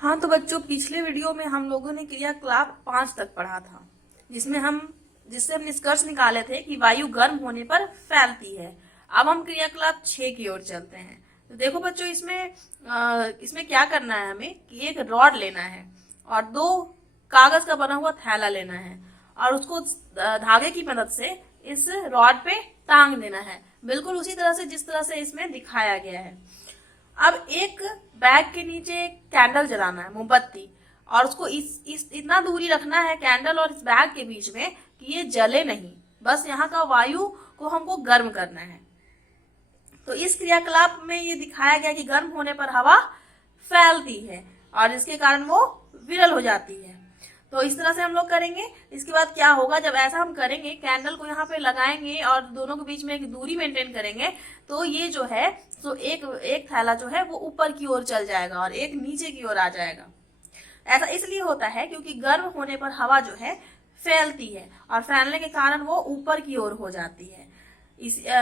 हाँ तो बच्चों, पिछले वीडियो में हम लोगों ने क्रियाकलाप 5 तक पढ़ा था, जिससे हम निष्कर्ष निकाले थे कि वायु गर्म होने पर फैलती है। अब हम क्रियाकलाप 6 की ओर चलते हैं। तो देखो बच्चों, इसमें क्या करना है हमें कि एक रॉड लेना है और 2 कागज का बना हुआ थैला लेना है और उसको धागे की मदद से इस रॉड पे टांग देना है, बिल्कुल उसी तरह से जिस तरह से इसमें दिखाया गया है। अब एक बैग के नीचे एक कैंडल जलाना है, मोमबत्ती, और उसको इस इतना दूरी रखना है कैंडल और इस बैग के बीच में कि ये जले नहीं, बस यहाँ का वायु को हमको गर्म करना है। तो इस क्रियाकलाप में ये दिखाया गया कि गर्म होने पर हवा फैलती है और इसके कारण वो विरल हो जाती है। तो इस तरह से हम लोग करेंगे। इसके बाद क्या होगा, जब ऐसा हम करेंगे, कैंडल को यहाँ पे लगाएंगे और दोनों के बीच में एक दूरी मेंटेन करेंगे, तो ये जो है तो एक थैला जो है वो ऊपर की ओर चल जाएगा और एक नीचे की ओर आ जाएगा। ऐसा इसलिए होता है क्योंकि गर्म होने पर हवा जो है फैलती है और फैलने के कारण वो ऊपर की ओर हो जाती है।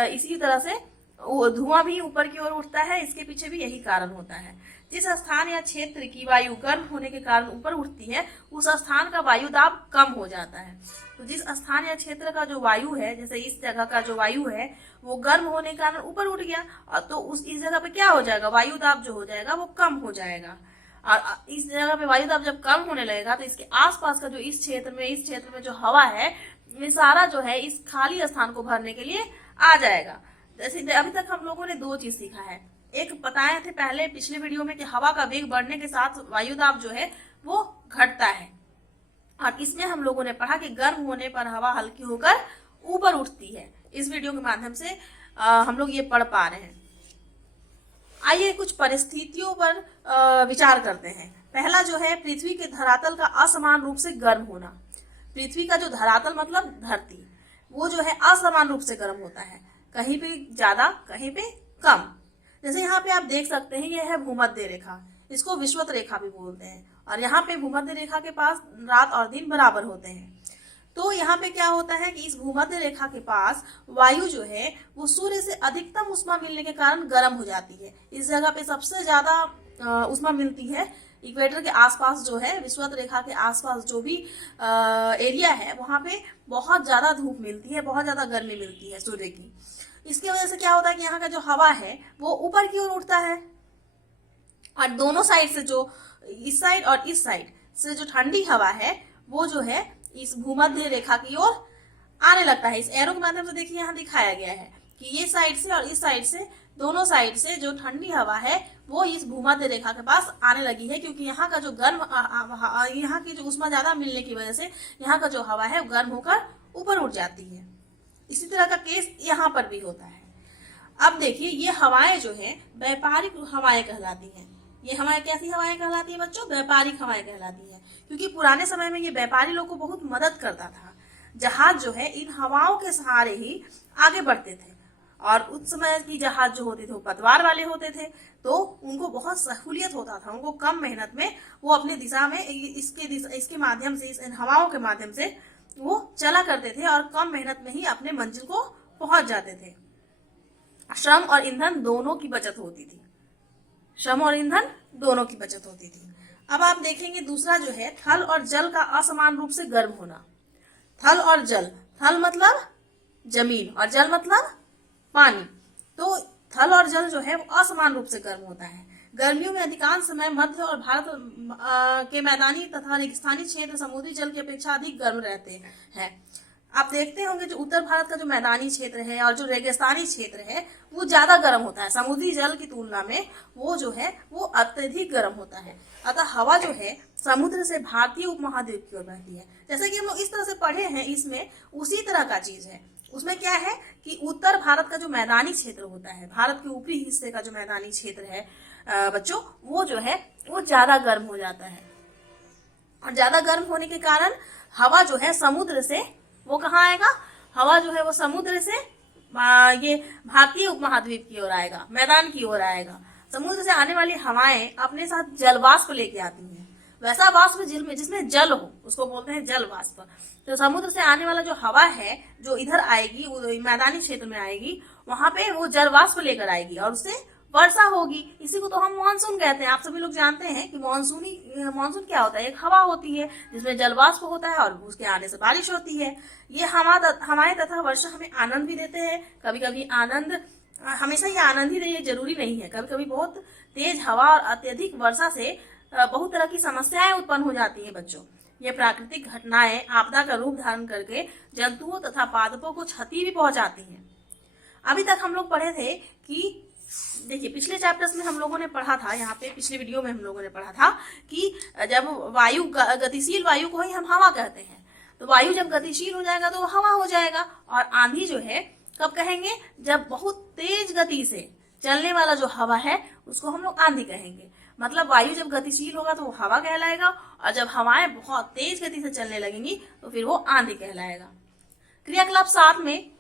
इसी तरह से धुआं भी ऊपर की ओर उठता है, इसके पीछे भी यही कारण होता है। जिस स्थान या क्षेत्र की वायु गर्म होने के कारण ऊपर उठती है, उस स्थान का वायु दाब कम हो जाता है। तो जिस स्थान या क्षेत्र का जो वायु है, जैसे इस जगह का जो वायु है वो गर्म होने के कारण ऊपर उठ गया, और तो इस जगह पे क्या हो जाएगा, वायु दाब जो हो जाएगा वो कम हो जाएगा। और इस जगह पे वायु दाब जब कम होने लगेगा तो इसके आसपास का जो इस क्षेत्र में जो हवा है, ये सारा जो है इस खाली स्थान को भरने के लिए आ जाएगा। जैसे अभी तक हम लोगों ने 2 चीज सीखा है। एक बताए थे पहले पिछले वीडियो में कि हवा का वेग बढ़ने के साथ वायु दाब जो है वो घटता है, और इसमें हम लोगों ने पढ़ा कि गर्म होने पर हवा हल्की होकर ऊपर उठती है। इस वीडियो के माध्यम से हम लोग ये पढ़ पा रहे हैं। आइए कुछ परिस्थितियों पर विचार करते हैं। पहला जो है, पृथ्वी के धरातल का असमान रूप से गर्म होना। पृथ्वी का जो धरातल मतलब धरती, वो जो है असमान रूप से गर्म होता है, कहीं पे ज्यादा कहीं पे कम। जैसे यहाँ पे आप देख सकते हैं, यह है भूमध्य रेखा, इसको विषुवत रेखा भी बोलते हैं, और यहाँ पे भूमध्य रेखा के पास रात और दिन बराबर होते हैं। तो यहाँ पे क्या होता है कि इस भूमध्य रेखा के पास वायु जो है वो सूर्य से अधिकतम उष्मा मिलने के कारण गर्म हो जाती है। इस जगह पे सबसे ज्यादा उष्मा मिलती है। इक्वेटर के आसपास जो है, विषुवत रेखा के आसपास जो भी एरिया है, वहां पे बहुत ज्यादा धूप मिलती है, बहुत ज्यादा गर्मी मिलती है सूर्य की। इसकी वजह से क्या होता है कि यहाँ का जो हवा है वो ऊपर की ओर उठता है, और दोनों साइड से, जो इस साइड और इस साइड से जो ठंडी हवा है वो जो है इस भूमध्य रेखा की ओर आने लगता है। इस एरो के माध्यम से देखिए यहाँ दिखाया गया है कि ये साइड से और इस साइड से, दोनों साइड से जो ठंडी हवा है वो इस भूमध्य रेखा के पास आने लगी है, क्योंकि यहाँ का जो यहाँ की जो उष्मा ज्यादा मिलने की वजह से यहाँ का जो हवा है वो गर्म होकर ऊपर उठ जाती है। इसी तरह का केस यहाँ पर भी होता है। अब देखिए, ये हवाएं जो है व्यापारिक हवाएं कहलाती हैं। ये हवाएं कैसी हवाएं कहलाती है बच्चों? व्यापारिक हवाएं कहलाती है, क्योंकि पुराने समय में ये व्यापारी लोग को बहुत मदद करता था। जहाज जो है इन हवाओं के सहारे ही आगे बढ़ते थे, और उस समय की जहाज जो होते थे वो पतवार वाले होते थे, तो उनको बहुत सहूलियत होता था। उनको कम मेहनत में वो अपने दिशा में इसके माध्यम से, इन हवाओं के माध्यम से वो चला करते थे और कम मेहनत में ही अपने मंजिल को पहुंच जाते थे। श्रम और ईंधन दोनों की बचत होती थी। श्रम और ईंधन दोनों की बचत होती थी। अब आप देखेंगे दूसरा जो है, थल और जल का असमान रूप से गर्म होना। थल और जल, थल मतलब जमीन और जल मतलब पानी। तो थल और जल जो है वो असमान रूप से गर्म होता है। गर्मियों में अधिकांश समय मध्य और भारत के मैदानी तथा रेगिस्तानी क्षेत्र समुद्री जल की अपेक्षा अधिक गर्म रहते हैं। आप देखते होंगे जो उत्तर भारत का जो मैदानी क्षेत्र है और जो रेगिस्तानी क्षेत्र है वो ज्यादा गर्म होता है। समुद्री जल की तुलना में वो जो है वो अत्यधिक गर्म होता है। अतः हवा जो है समुद्र से भारतीय उपमहाद्वीप की ओर बहती है। जैसे कि हम लोग इस तरह से पढ़े हैं, इसमें उसी तरह का चीज है। उसमें क्या है कि उत्तर भारत का जो मैदानी क्षेत्र होता है, भारत के ऊपरी हिस्से का जो मैदानी क्षेत्र है बच्चों, वो जो है वो ज्यादा गर्म हो जाता है, और ज्यादा गर्म होने के कारण हवा जो है समुद्र से वो कहाँ आएगा, हवा जो है वो समुद्र से ये भारतीय उपमहाद्वीप की ओर आएगा, मैदान की ओर आएगा। समुद्र से आने वाली हवाएं अपने साथ जलवाष्प लेके आती हैं। वैसा वाष्प जिसमें जल हो उसको बोलते हैं जल वाष्प। तो समुद्र से आने वाला जो हवा है जो इधर आएगी, वो मैदानी क्षेत्र में आएगी, वहां पे वो जल वाष्प लेकर आएगी और उससे वर्षा होगी। इसी को तो हम मानसून कहते हैं। आप सभी लोग जानते हैं कि मानसून क्या होता है, एक हवा होती है जिसमें जलवाष्प होता है और उसके आने से बारिश होती है। ये हवाएं तथा वर्षा हमें आनंद भी देते हैं। कभी कभी आनंद, हमेशा ये आनंद ही दे जरूरी नहीं है, कभी कभी बहुत तेज हवा और अत्यधिक वर्षा से बहुत तरह की समस्याएं उत्पन्न हो जाती हैं बच्चों। ये प्राकृतिक घटनाएं आपदा का रूप धारण करके जंतुओं तथा पादपों को क्षति भी पहुंचाती हैं। अभी तक हम लोग पढ़े थे कि देखिए, पिछले चैप्टर्स में हम लोगों ने पढ़ा था, यहाँ पे पिछले वीडियो में हम लोगों ने पढ़ा था कि जब वायु, गतिशील वायु को ही हम हवा कहते हैं, तो वायु जब गतिशील हो जाएगा तो वो हवा हो जाएगा। और आंधी जो है कब कहेंगे, जब बहुत तेज गति से चलने वाला जो हवा है उसको हम लोग आंधी कहेंगे। मतलब वायु जब गतिशील होगा तो वो हवा कहलाएगा, और जब हवाएं बहुत तेज गति से चलने लगेंगी तो फिर वो आंधी कहलाएगा। क्रियाकलाप 7 में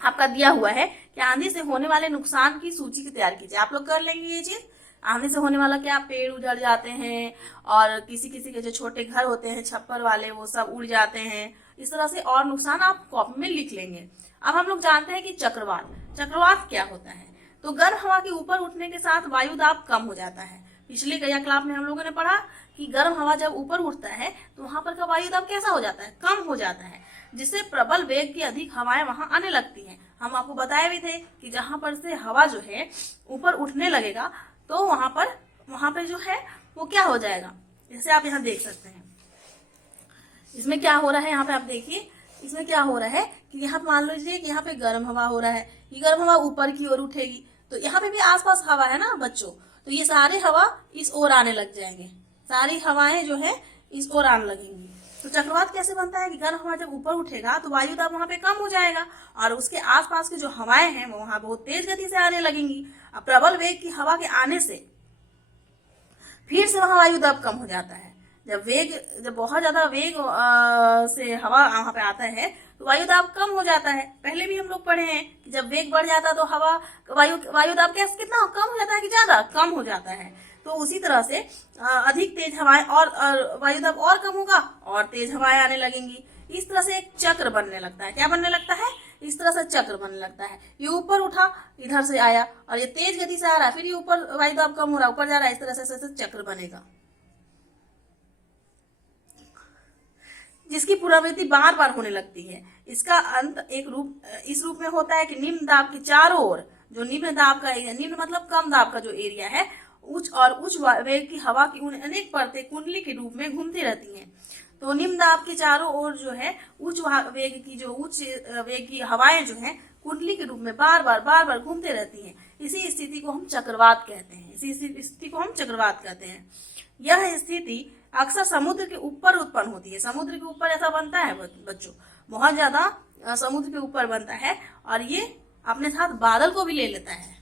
आपका दिया हुआ है कि आंधी से होने वाले नुकसान की सूची तैयार कीजिए। आप लोग कर लेंगे ये चीज। आंधी से होने वाला क्या, पेड़ उजड़ जाते हैं, और किसी किसी के जो छोटे घर होते हैं छप्पर वाले, वो सब उड़ जाते हैं। इस तरह से और नुकसान आप कॉपी में लिख लेंगे। अब हम लोग जानते हैं कि चक्रवात क्या होता है। तो गर्म हवा के ऊपर उठने के साथ वायु दाब कम हो जाता है। पिछले क्रियाकलाप में हम लोगों ने पढ़ा कि गर्म हवा जब ऊपर उठता है तो वहां पर का वायु दाब कैसा हो जाता है, कम हो जाता है, जिससे प्रबल वेग की अधिक हवाएं वहां आने लगती हैं। हम आपको बताए भी थे कि जहां पर से हवा जो है ऊपर उठने लगेगा तो वहां पर जो है वो क्या हो जाएगा, जैसे आप यहाँ देख सकते हैं। इसमें क्या हो रहा है, यहाँ पे आप देखिए, इसमें क्या हो रहा है कि यहाँ मान लीजिए कि यहाँ पे गर्म हवा हो रहा है, ये गर्म हवा ऊपर की ओर उठेगी, तो यहाँ पे भी आसपास हवा है ना बच्चों, तो ये सारे हवा इस ओर आने लग जाएंगे, सारी हवाएं जो है इस ओर आने लगेंगी। तो चक्रवात कैसे बनता है कि गर्म हवा जब ऊपर उठेगा तो वायु दाब वहां पे कम हो जाएगा, और उसके आसपास की जो हवाएं हैं वो वहां बहुत तेज गति से आने लगेंगी। अब प्रबल वेग की हवा के आने से फिर से वहां वायु दाब कम हो जाता है। जब बहुत ज्यादा वेग से हवा वहां पे आता है तो वायु दाब कम हो जाता है। पहले भी हम लोग पढ़े हैं कि जब वेग बढ़ जाता है तो वायु दाब कितना कम हो जाता है कि ज्यादा कम हो जाता है। तो उसी तरह से अधिक तेज हवाएं और वायु दाब और कम होगा और तेज हवाएं आने लगेंगी। इस तरह से एक चक्र बनने लगता है। क्या बनने लगता है, इस तरह से चक्र बनने लगता है। ये ऊपर उठा, इधर से आया, और ये तेज गति से आ रहा है, फिर ये ऊपर वायु दाब कम हो रहा है, ऊपर जा रहा है, इस तरह से चक्र बनेगा, जिसकी पुनरावृत्ति बार बार होने लगती है। इसका अंत इस रूप में होता है कि निम्न दाब के चारों ओर, जो निम्न दाब का एरिया, निम्न मतलब कम दाब का जो एरिया है, उच्च वेग की हवा की अनेक परतें कुंडली के रूप में घूमती रहती हैं। तो निम्न दाब के चारों ओर जो है उच्च वेग की हवाएं जो है कुंडली के रूप में बार बार घूमते रहती हैं। इसी स्थिति को हम चक्रवात कहते हैं। यह स्थिति अक्सर समुद्र के ऊपर उत्पन्न होती है। समुद्र के ऊपर ऐसा बनता है बच्चों, बहुत ज्यादा समुद्र के ऊपर बनता है, और ये अपने साथ बादल को भी ले लेता है।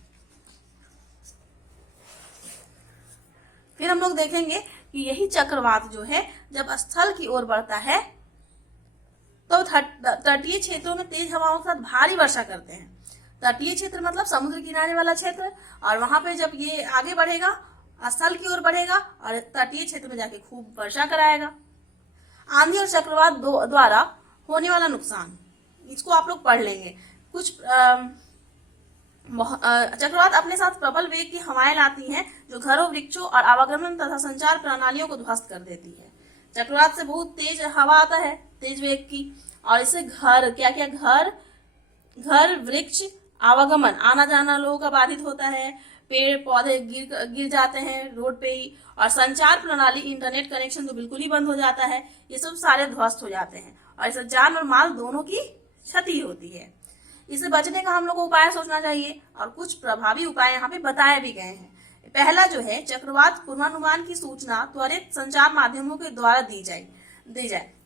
फिर हम लोग देखेंगे कि यही चक्रवात जो है जब स्थल की ओर बढ़ता है तो तटीय क्षेत्रों में तेज हवाओं के साथ भारी वर्षा करते हैं। तटीय क्षेत्र मतलब समुद्र किनारे वाला क्षेत्र, और वहां पे जब ये आगे बढ़ेगा, स्थल की ओर बढ़ेगा और तटीय क्षेत्र में जाके खूब वर्षा कराएगा। आंधी और चक्रवात द्वारा होने वाला नुकसान, इसको आप लोग पढ़ लेंगे। चक्रवात अपने साथ प्रबल वेग की हवाएं लाती हैं जो घरों, वृक्षों और आवागमन तथा संचार प्रणालियों को ध्वस्त कर देती है। चक्रवात से बहुत तेज हवा आता है, तेज वेग की, और इससे घर, वृक्ष, आवागमन, आना जाना लोगों का बाधित होता है, पेड़ पौधे गिर जाते हैं रोड पे ही, और संचार प्रणाली, इंटरनेट कनेक्शन तो बिल्कुल ही बंद हो जाता है। ये सब सारे ध्वस्त हो जाते हैं, और इससे जान और माल दोनों की क्षति होती है। इससे बचने का हम लोग को उपाय सोचना चाहिए, और कुछ प्रभावी उपाय यहाँ पे बताए भी गए हैं। पहला जो है, चक्रवात पूर्वानुमान की सूचना त्वरित संचार माध्यमों के द्वारा दी जाए।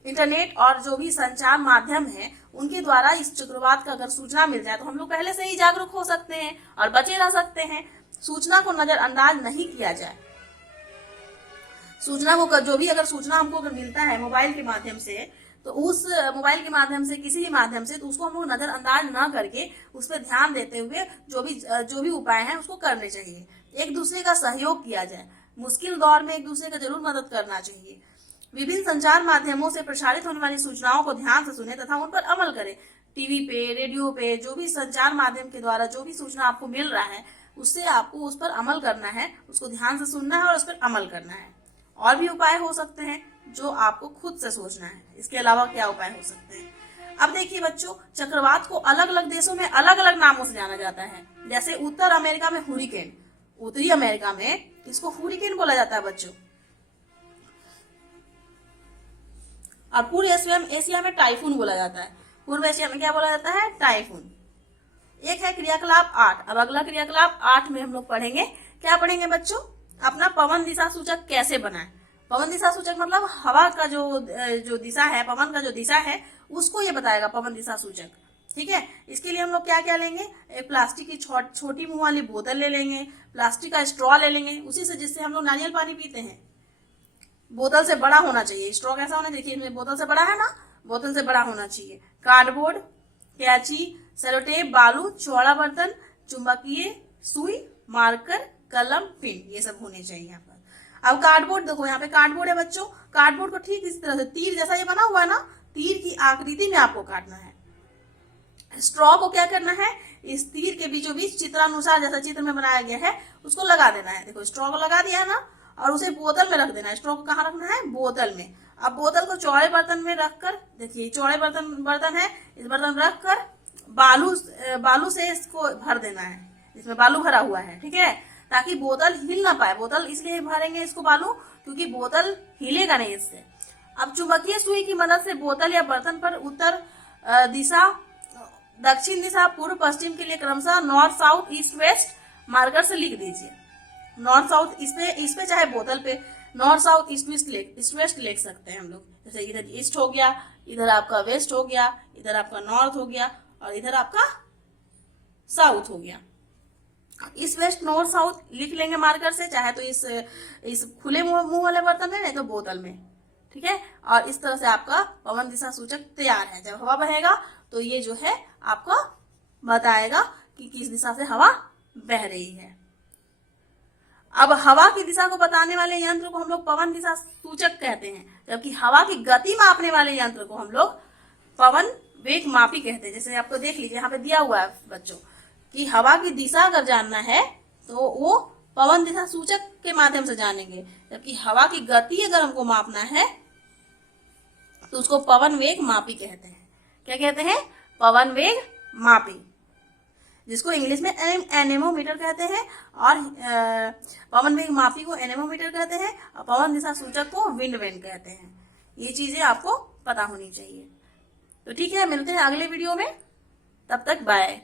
इंटरनेट और जो भी संचार माध्यम है उनके द्वारा इस चक्रवात का अगर सूचना मिल जाए तो हम लोग पहले से ही जागरूक हो सकते हैं और बचे रह सकते हैं। सूचना को नजरअंदाज नहीं किया जाए। सूचना को जो भी अगर सूचना हमको अगर मिलता है मोबाइल के माध्यम से, तो उस मोबाइल के माध्यम से, किसी भी माध्यम से, तो उसको हम लोग नजरअंदाज न करके उस पर ध्यान देते हुए जो भी उपाय हैं उसको करने चाहिए। एक दूसरे का सहयोग किया जाए। मुश्किल दौर में एक दूसरे का जरूर मदद करना चाहिए। विभिन्न संचार माध्यमों से प्रसारित होने वाली सूचनाओं को ध्यान से सुने तथा उन पर अमल करें। टीवी पे, रेडियो पे, जो भी संचार माध्यम के द्वारा जो भी सूचना आपको मिल रहा है उससे आपको उस पर अमल करना है, उसको ध्यान से सुनना है और उस पर अमल करना है। और भी उपाय हो सकते हैं जो आपको खुद से सोचना है। इसके अलावा क्या उपाय हो सकते हैं? अब देखिए बच्चों, चक्रवात को अलग अलग देशों में अलग अलग नामों से जाना जाता है। जैसे उत्तर अमेरिका में हुरिकेन, उत्तरी अमेरिका में इसको हुरिकेन बोला जाता है बच्चों। और पूर्व एशिया में टाइफून बोला जाता है। पूर्व एशिया में क्या बोला जाता है? टाइफून। एक है क्रियाकलाप 8। अब अगला क्रियाकलाप 8 में हम लोग पढ़ेंगे, क्या पढ़ेंगे बच्चों? अपना पवन दिशा सूचक कैसे बनाएं। पवन दिशा सूचक मतलब हवा का जो दिशा है, पवन का जो दिशा है उसको ये बताएगा पवन दिशा सूचक। ठीक है, इसके लिए हम लोग क्या क्या लेंगे? एक प्लास्टिक की छोटी मुंह वाली बोतल ले लेंगे, प्लास्टिक का स्ट्रॉ ले लेंगे, उसी से जिससे हम लोग नारियल पानी पीते हैं। बोतल से बड़ा होना चाहिए, स्ट्रॉ कैसा होना चाहिए? इसमें बोतल से बड़ा है ना, बोतल से बड़ा होना चाहिए। कार्डबोर्ड, कैंची, सेलोटेप, बालू, चौड़ा बर्तन, चुंबकीय सुई, मार्कर, कलम, पिन, ये सब होने चाहिए यहाँ पर। अब कार्डबोर्ड देखो, यहाँ पे कार्डबोर्ड है बच्चों। कार्डबोर्ड को ठीक इसी तरह से तीर जैसा ये बना हुआ है ना, तीर की आकृति में आपको काटना है। स्ट्रॉ को क्या करना है? इस तीर के बीचों बीच चित्रानुसार जैसा चित्र में बनाया गया है उसको लगा देना है। देखो स्ट्रॉ को लगा दिया है ना, और उसे बोतल में रख देना है। स्ट्रॉ को कहाँ रखना है? बोतल में। अब बोतल को चौड़े बर्तन में रखकर, देखिए चौड़े बर्तन है, इस बर्तन में रखकर बालू से इसको भर देना है। इसमें बालू भरा हुआ है, ठीक है, ताकि बोतल हिल ना पाए। बोतल इसलिए भरेंगे इसको बालू क्योंकि बोतल हिलेगा नहीं इससे। अब चुंबकीय सुई की मदद से बोतल या बर्तन पर उत्तर दिशा, दक्षिण दिशा, पूर्व पश्चिम के लिए क्रमशः north south east west marker से लिख दीजिए। नॉर्थ साउथ इस पे चाहे बोतल पे नॉर्थ साउथ ईस्ट वेस्ट लिख सकते हैं हम लोग। जैसे इधर ईस्ट हो गया, इधर आपका वेस्ट हो गया, इधर आपका नॉर्थ हो गया और इधर आपका साउथ हो गया। ईस्ट वेस्ट नॉर्थ साउथ लिख लेंगे मार्कर से, चाहे तो इस खुले मुंह वाले बर्तन में, नहीं तो बोतल में। ठीक है, और इस तरह से आपका पवन दिशा सूचक तैयार है। जब हवा बहेगा तो ये जो है आपको बताएगा कि किस दिशा से हवा बह रही है। अब हवा की दिशा को बताने वाले यंत्र को हम लोग पवन दिशा सूचक कहते हैं, जबकि हवा की गति मापने वाले यंत्र को हम लोग पवन वेग मापी कहते हैं। जैसे आपको देख लीजिए यहाँ पे दिया हुआ है बच्चों कि हवा की दिशा अगर जानना है तो वो पवन दिशा सूचक के माध्यम से जानेंगे, जबकि हवा की गति अगर हमको मापना है तो उसको पवन वेग मापी कहते हैं। क्या कहते हैं? पवन वेग मापी, जिसको इंग्लिश में एनेमोमीटर कहते हैं, और पवन वेग मापी को एनेमोमीटर कहते हैं, और पवन दिशा सूचक को विंड वेन कहते हैं। ये चीजें आपको पता होनी चाहिए। तो ठीक है, मिलते हैं अगले वीडियो में, तब तक बाय।